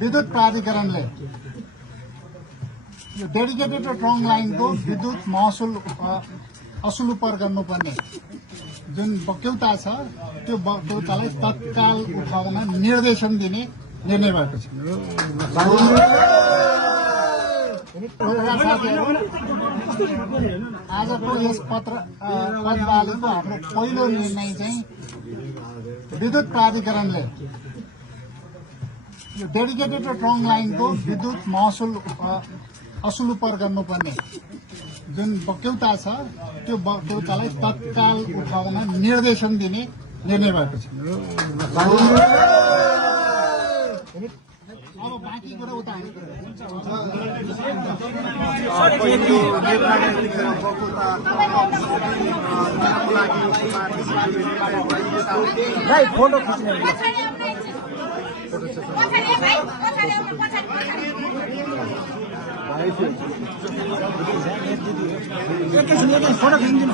विद्युत प्राधिकरणले यो डेडिकेटेड र ट्रङ लाइनको विद्युत महसुल असुल उपर गर्नुपर्ने जुन बक्यौता छ त्यो बक्यौतालाई तत्काल उठाउन निर्देशन दिने निर्णय भएको छ। आजको यस पत्रवालीको हाम्रो पहिलो निर्णय चाहिँ विद्युत प्राधिकरणले यो डेडिकेटेड र ट्रङ लाइनको विद्युत महसुल असुल उपर गर्नुपर्ने जुन बक्यौता छ त्यो बक्यौतालाई तत्काल उठाउन निर्देशन दिने निर्णय भएको छ। अब बाँकी कुरा उता फोटो खिच्ने फोटो खिच्नु